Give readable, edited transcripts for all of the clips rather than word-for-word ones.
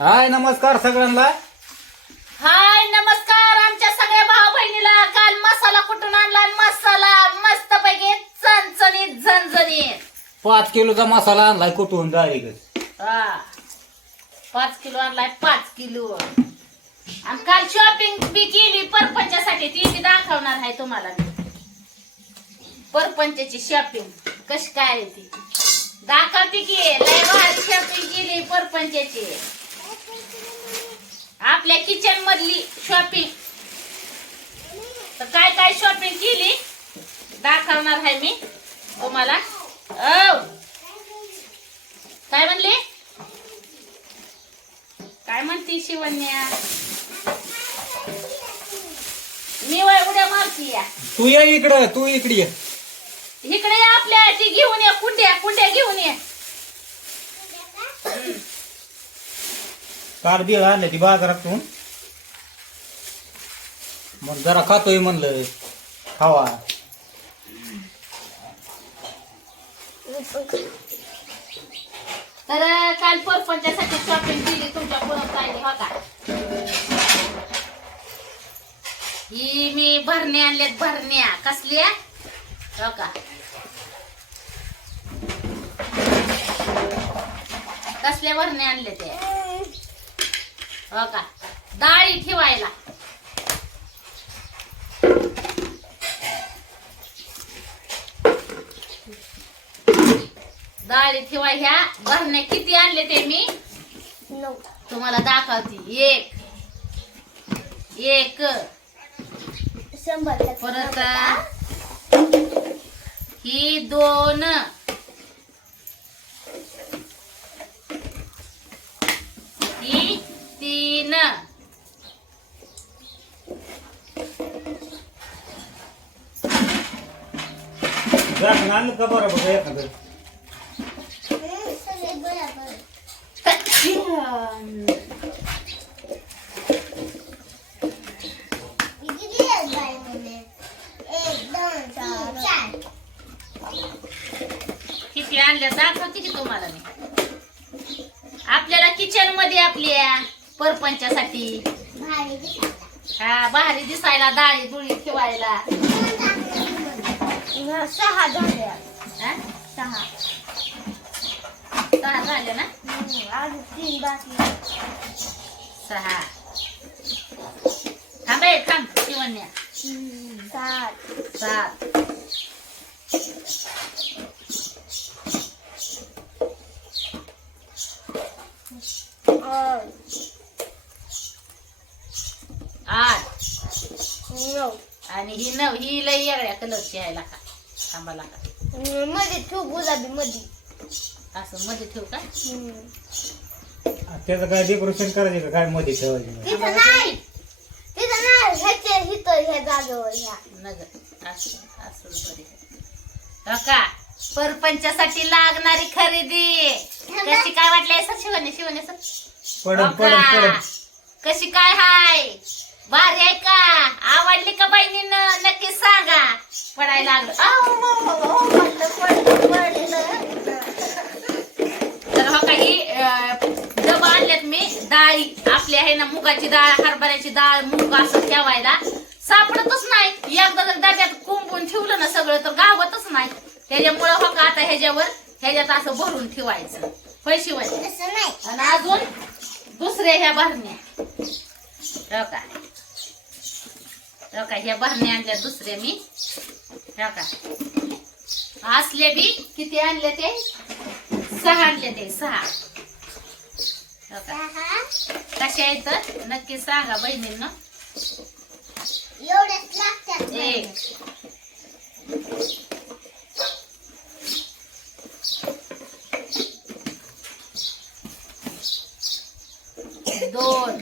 हाय नमस्कार सगळ्यांना. हाय नमस्कार आमच्या सगळ्या भाऊ बहिणीला. काल मसाला कुठून आणला? मसाला मस्त पैकी चणचणीत झणझणीत 5 किलोचा मसाला आणलाय कुठून डायरेक्ट. 5 किलो आणलाय 5 किलो. आणि काल शॉपिंग बी केली परपंचासाठी, ती बी दाखवणार आहे तुम्हाला मी. परपंचाची शॉपिंग कशी काय आहे ती दाखवते की. लय भारी शॉपिंग केली परपंचाची. आपल्या किचन मधली शॉपिंग. तर काय काय शॉपिंग केली दाखवणार आहे मी तुम्हाला. काय म्हणले? काय म्हणते शिवण्या? मी वय उड्या मारती या. तू ये इकडं, तू इकडे ये. इकडे या आपल्या. ती घेऊन ये कुंड्या, कुंड्या घेऊन ये. काल बिळ आणले ती बाजारातून, मग जरा खातोय म्हणलं खावा. तर काल परपंचासाठी शॉपिंग केली तुमच्या पुढं पाहिजे हो का. ही मी भरण्या आणल्यात. भरण्या कसल्या हो का. कसल्या भरण्या आणले ते हो का. डाळी ठेवायला. डाळी ठेवाय. ह्या भरण्या किती आणले ते मी तुम्हाला दाखवते. एक 100. परत ही 2. ही 3. आणलं का बरोबर एखादं. किती आणल्या दाखवते की तुम्हाला मी. आपल्याला किचन मध्ये आपल्या परपंचासाठी भारी दिसायला डाळी दुळी ठेवायला. 6 झाल्या. 6 झाले ना. 3 बाकी. 6. थांब शिवण्या. 7. 8. 9. आणि ही 9. ही लई वेगळ्या कलरची आहे का. थांबाला का मध्ये ठेव. गुलाबी मध्ये असं मध्ये ठेव का. त्याचं काय डेकोरेशन करायचं का काय मध्ये ठेवायचं. तिथं नाही ह्याच्या हिथं ह्या जागेवर ह्या नगर असं का. परपंचासाठी लागणारी खरेदी कशी काय वाटली सर शिवण्या सर. कशी काय हाय? भारी आहे का? आवडली का बहिणीनं? नक्की सांगा. पडायला लागलं. तर हो काही डबा आणल्यात मी. डाळी आपली आहे ना, मुगाची डाळ, हरभऱ्याची डाळ, मूग असं ठेवायला सापडतच नाही. एकदा जर डब्यात कोंबून ठेवलं ना सगळं तर गावतच नाही. त्याच्यामुळं हो का आता ह्याच्यात असं भरून ठेवायचं. पैसे व्हायचे. आणि अजून दुसऱ्या ह्या भरण्या हो का. ह्या भरण्या आणल्या दुसऱ्या मी हो का. असले बी किती आणले ते? 6 आणले ते. 6 हो का. कशा आहेत नक्की सांगा बहिणींना. एवढ्याच लागतात. 1 2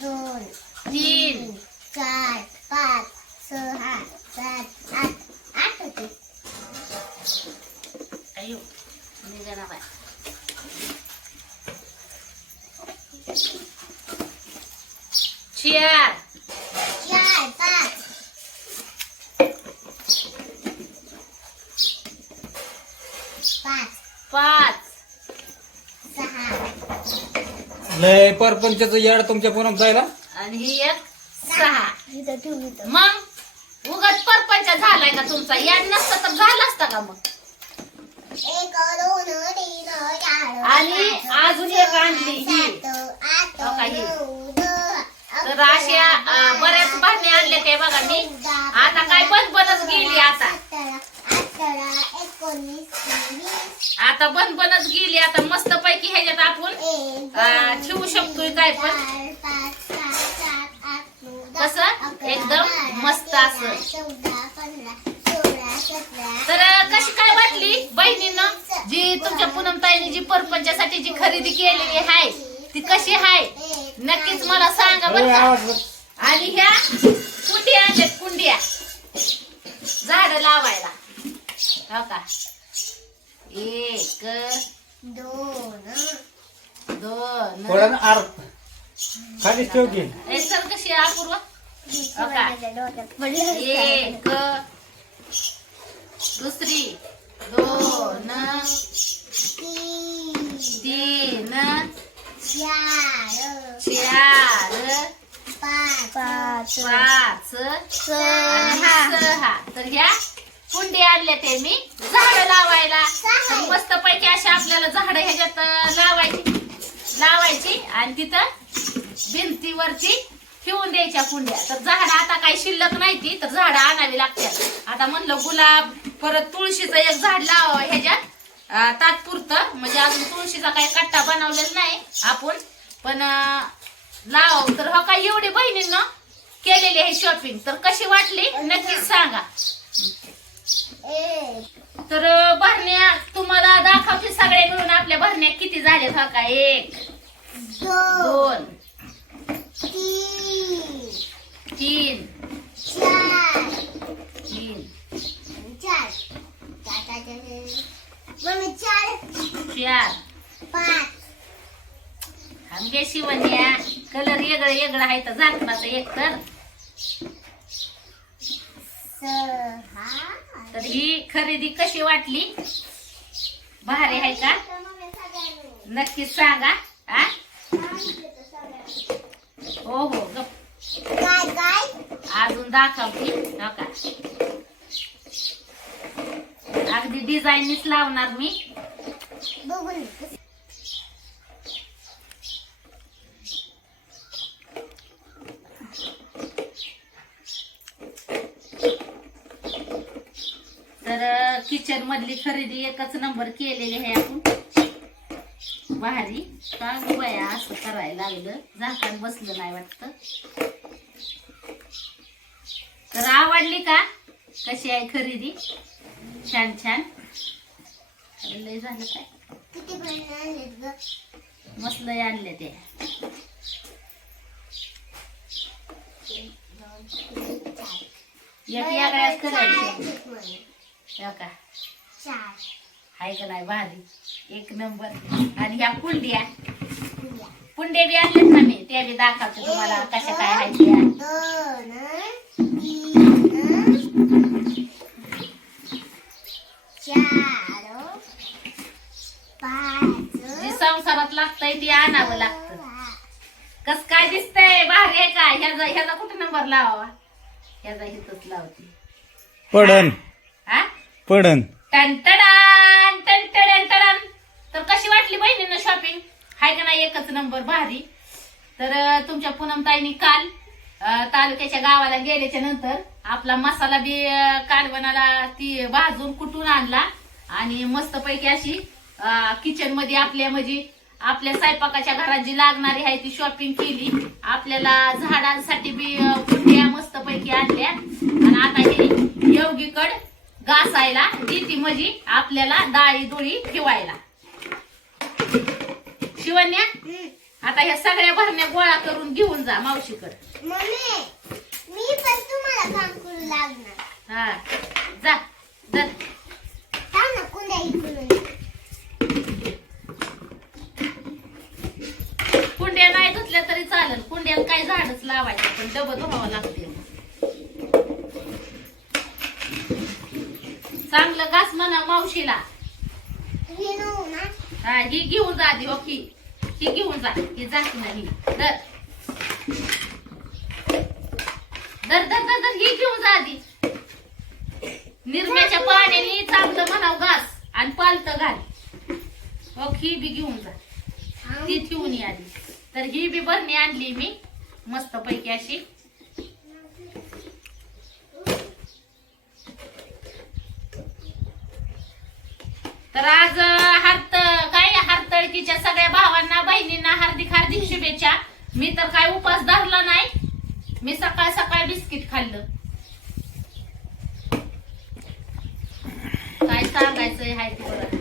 2 3 4 5 6 7 8 होते. अयो निघाला बाय. 4 5 5 लय परपंचाचं याड तुमच्या पुन्हा जायला. आणि ही एक 6. मग उगाच परपंच झालाय का तुमचा? या नसतं तर झाला असता का मग? आणि अजून एक आणली ही हो का ही. तर अशा बऱ्याच भांडे आणले ते बघा मी. आता काय बनच गेली आता बनच गेली. आता मस्त पैकी ह्याच्यात आपण ठेवू शकतोय काय पण कसं एकदम मस्त असं. तर कशी काय वाटली बहिणींना जी तुमच्या पूनमताईने जी परपंचासाठी जी खरेदी केलेली आहे ती कशी आहे नक्कीच मला सांगा बरं का. आणि ह्या कुंड्या आणल्यात कुंड्या झाड लावायला हो का. 1 2 खालीच ठेवते. सर कशी आहे अपूर्व हो का. 1 दुसरी 2 3 4 5 6. तर ह्या कुंडी आणल्या ते मी झाड लावायला. मस्त पैकी अशा आपल्याला झाड ह्याच्यात लावायची आणि तिथं भिंतीवरची ठेवून द्यायच्या कुंड्या. तर झाड आता काही शिल्लक नाही ती तर झाड आणावी लागतात. आता म्हणलं गुलाब परत तुळशीचं एक झाड लावावं ह्याच्यात तात्पुरतं. म्हणजे अजून तुळशीचा काही कट्टा बनवलेला नाही आपण पण लाव. तर हो काय एवढी बहिणींना केलेली आहे शॉपिंग. तर कशी वाटली नक्कीच सांगा. तर भरण्या तुम्हाला दाखवते सगळे मिळून आपल्या भरण्या किती झाल्यात हो का. 1 2 3 4 5. आमगे शिवण्या कलर वेगळं आहे तर झाकणाचं एक तर. तर ही खरेदी कशी वाटली भारी आहे का नक्कीच सांगा. हो अजून दाखवते हो का. अगदी डिझाईनच लावणार मी. तर किचन मधली खरेदी एकच नंबर केलेली आहे आपण भारी. का बाया असं करायला लागलं झाकण बसलं नाही वाटतं. तर आवडली का कशी आहे खरेदी छान छान लय झालं काय मस्त लय आणले ते. एक वेगळ्याच करायचे का हाय का नाही भारी एक नंबर. आणि ह्या कुंड्या बी आणल्यात ना मी त्या बी दाखवते तुम्हाला कशा काय आहेत त्या. जी संसारात लागतंय ती आणावं लागतं. कस काय दिसतंय भारी आहे काय. ह्याचा कुठे नंबर लावावा ह्याचा इथंच लावते पडन पडन. टन टन. तर कशी वाटली बहिणींना शॉपिंग हाय का नाही एकच नंबर भारी. तर तुमच्या पूनमताईंनी काल तालुक्याच्या गावाला गेल्याच्या नंतर आपला मसाला बी कालवणाला ती भाजून कुटून आणला आणि मस्त पैकी अशी किचन मध्ये आपल्या म्हणजे आपल्या स्वयंपाकाच्या घरात जी लागणारी आहे ती शॉपिंग केली. आपल्याला झाडांसाठी बी कुंड्या मस्त पैकी आणल्या आणि आता हे योगीकड घासायला देती म्हणजे आपल्याला डाळी दुळी ठेवायला. शिवण्या आता ह्या सगळ्या भरण्या गोळा करून घेऊन जा मावशीकडे. मी पण तुम्हाला काम करू लागणार. हा जा जा कुंड्या नाही धुतल्या तरी चालेल. कुंड्याला काय झाडच लावायचं पण डबल धुवावं लागते. चांगलं घास म्हणा मावशीला हे नऊ ना. हा, ही घेऊन जा आधी. हो ही घेऊन जा. ही जाती ना ही. धर धर धर धर धर. ही घेऊन जा आधी. निरम्याच्या पाण्याने चांगलं म्हणाव घास आणि पालत घाल. हो ही बी घेऊन जा. ती ठेवून ये आधी. तर ही बी बरणी आणली मी मस्त पैकी अशी. तर आज हरतळकीच्या सगळ्या भावांना बहिणींना हार्दिक हार्दिक शुभेच्छा. मी तर काय उपास धरला नाही. मी सकाळ सकाळ बिस्किट खाल्लं. काय सांगायचंय हाय ते बरं.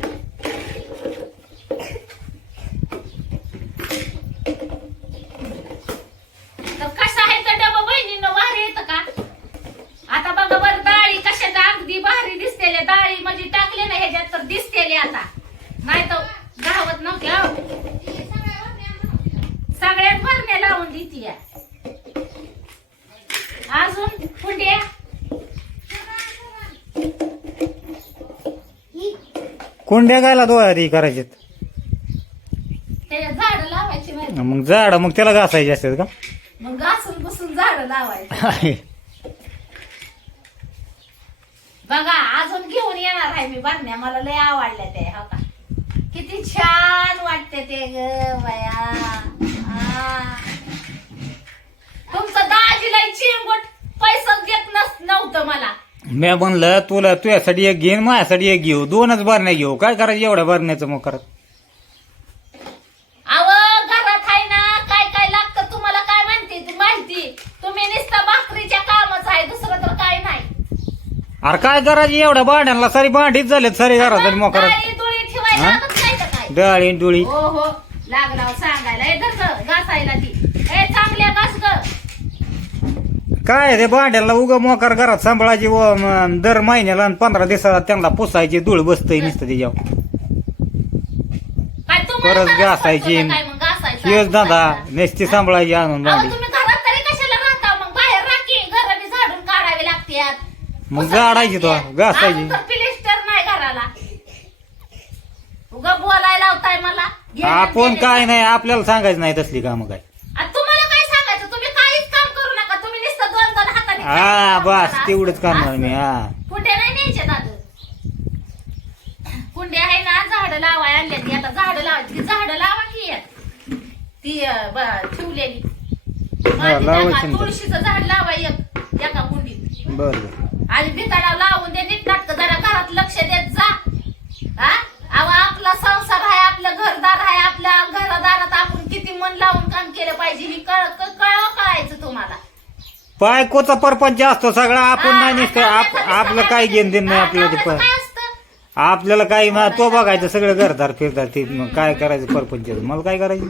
तर कसा आहे तर डबा बहिणींना भारी येतं का. आता बघा बरं डाळी कशाच्या अगदी भारी दिसतेल्या. डाळी म्हणजे टाकले ना ह्याच्यात तर दिसतेले आता. नाही तर गावात नव्हत्या. सगळ्यात भरण्या लावून देती या. अजून कुंड्या कोंड्या गायला दोहारी करायचे त्याच्यात झाड लावायची नाही. मग झाड मग त्याला घासायचे असतात का. मग घासून पुसून झाड लावायची. बघा अजून घेऊन येणार आहे मी बांधण्या. मला लय आवडल्या ते. हो का किती छान वाटते ते ग बाया. तुमचं दाजीला चिंबट पैसा देत नव्हतं मला. मी म्हणलं तुला तुझ्यासाठी एक घेईन माझ्यासाठी एक घेऊ. दोनच भरण्या घेऊ. काय करायचं एवढ्या भरण्याचं मग करत. अव घरात आहे ना काय काय लागतं तुम्हाला काय माहिती. तुम्ही नुसतं भाकरीच्या कामच आहे दुसरं तर काय नाही. अरे काय करायचं एवढ्या भांड्यांना सारी भांडीच झालेत सारी घरात मग करत. डाळी दुळी ठेवायला हा? लागत नाही तर काय. डाळी डुळी हो हो लागला सांगायला. हे धर घासायला ती. हे चांगल्या घास ग. काय ते भांड्याला उगा मोकार घरात सांभाळायची व दर महिन्याला आणि 15 दिवसाला त्यांना पुसायची धूळ बसतय नुसतं त्याच्यावर. काय तुम्हाला परत खरंच घासायची. पटलं काय मग घासायचं? हेच दादा नेसती सांभाळायची आणून अहो, भांडी. तुम्ही घरात तरी कशाला राहता मग बाहेर राखी घराने झाडून काढावे लागतात. मग झाडायची तो घासायची. अजून तर प्लिस्टर नाही घराला. उगा बोलायला लावताय मला. आपण काय नाही आपल्याला सांगायचं नाही तसली कामं काय. आणि तुम्हाला काय सांगायचं. तुम्ही काहीच काम करू नका. तुम्ही नुसतं दोन हाताने हा बस तेवढंच करणार मी. हा कुंड्या नाही न्यायच्या दादू. कुंड्या आहे ना झाडं लावाय आणल्या ती. आता झाडं लावायची. ती झाडं लावा की एक. ती ठेवलेली माझी लावायची जागा, ना. तुळशीचं झाड लावा एक एका कुंडीत. बरं आणि भिताडा लावून दे नीटनाटक. जरा घरात लक्ष देत जा. हा अहो आपला संसार आहे आपलं घरदार आहे. आपल्या घरदारात आपण किती मन लावून काम केलं पाहिजे ही कळायचं तुम्हाला. बायकोचा परपंच असतो सगळा. आपण नाही नुसतं आपलं काय घेणं देणं नाही आपल्याला ते काय असतं. आपल्याला काही तो बघायचं सगळं घरदार फिरदार ते मग काय करायचं परपंच. मला काय करायचं.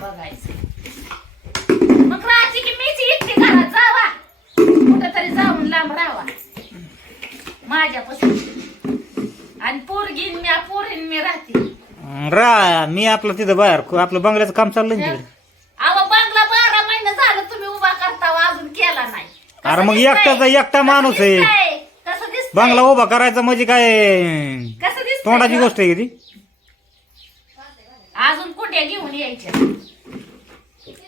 बघायचं मग राहायची की मीच एकटी घरात जावा. कुठंतरी जाऊन लांब राहावा माझ्यापासून. आणि पोरीन मी राहते. मी आपलं तिथं बाहेर आपलं बंगल्याचं काम चाललंय ना तिकडे. अहो बंगला 12 महिने झालं तुम्ही उभा करता अजून केला नाही. अरे मग एकटा माणूस आहे. कसं दिसतंय? बंगला उभा करायचा म्हणजे काय कसं दिसतंय? तोंडाची गोष्ट आहे की ती. अजून कुठे घेऊन यायच्या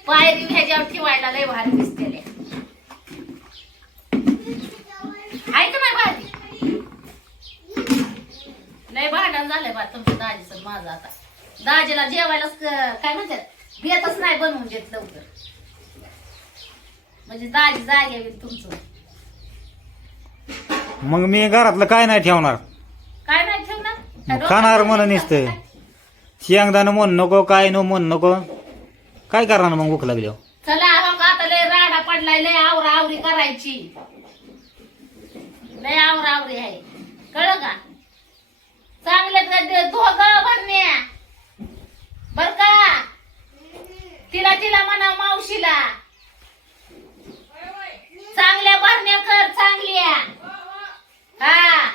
पायरी ह्याच्यावर ठेवायला लय भारी दिसतेले. ऐक ना भारी लय भांडण झालंय बा तुमच्या दाजीचं माझं. आता दाजीला जेवायलाच काय म्हणतात भेटच नाही बनवून देत लवकर. म्हणजे दाजी जागे होईल तुमचं. मग मी घरातलं काय नाही ठेवणार. काय नाही ठेवणार. खाणार म्हणून नुसतं शेंगदाणं म्हण नको काय नो म्हण नको. काय करणार मग भूक लागल्यावर. चला आता लय राडा पडलाय. लय आवरा आवरी करायची. लय आवरा आवरी आहे कळलं का. चांगलं दोघं भरण्या बर का. तिला म्हणा मावशीला चांगल्या भरण्या कर चांगल्या. हा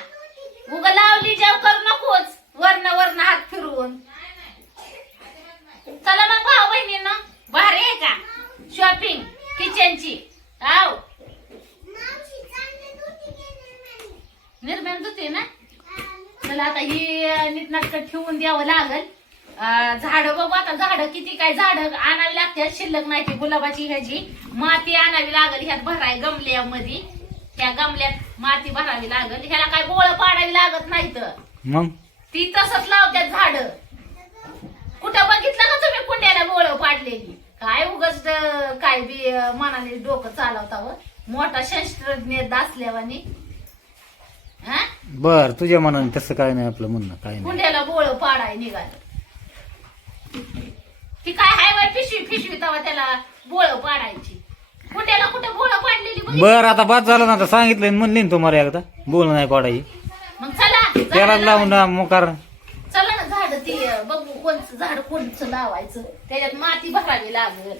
उगा लावली जेव करू नकोच वरण हात फिरवून. चला मग भाऊ बहिणींना भारी आहे का शॉपिंग किचनची. आव निर्माण होते ना. चला आता ही नीटनाटकं ठेवून द्यावं लागल. झाडं बघू आता, झाडं किती काय झाडं आणावी लागतात, शिल्लक नाही ती गुलाबाची ह्याची माती आणावी लागल ह्यात भराय गमल्यामध्ये. ह्या गमल्यात माती भरावी लागल. ह्याला काय बोळ पाडावी लागत नाही तर मग ती तसंच लावतात झाडं. कुठं बघितलं का तुम्ही कुंड्याला बोळ पाडलेली? काय उगाच काय बी मनाने डोकं चालवतावं, मोठा शास्त्रज्ञ दासल्यावानी. हा बर, तुझ्या मनाने तसं काय नाही, आपलं म्हणणं काय नाही. कुंड्याला बोळ पाडाय निघालं. ती काय हाय बाय पिशवी तवा त्याला बोळ पाडायची. कुंड्याला कुठं बोळ पाडलेली बघितली? बर, आता बाद झालं ना, आता सांगितलं म्हणली ना तुम्हाला एकदा, बोल नाही पाडायची. मग चला त्याला झाडं लावून लावायची. मोकार. चला ना झाड ती बघू कोणचं झाड कोणचं लावायचं, त्याच्यात माती भरावी लागल.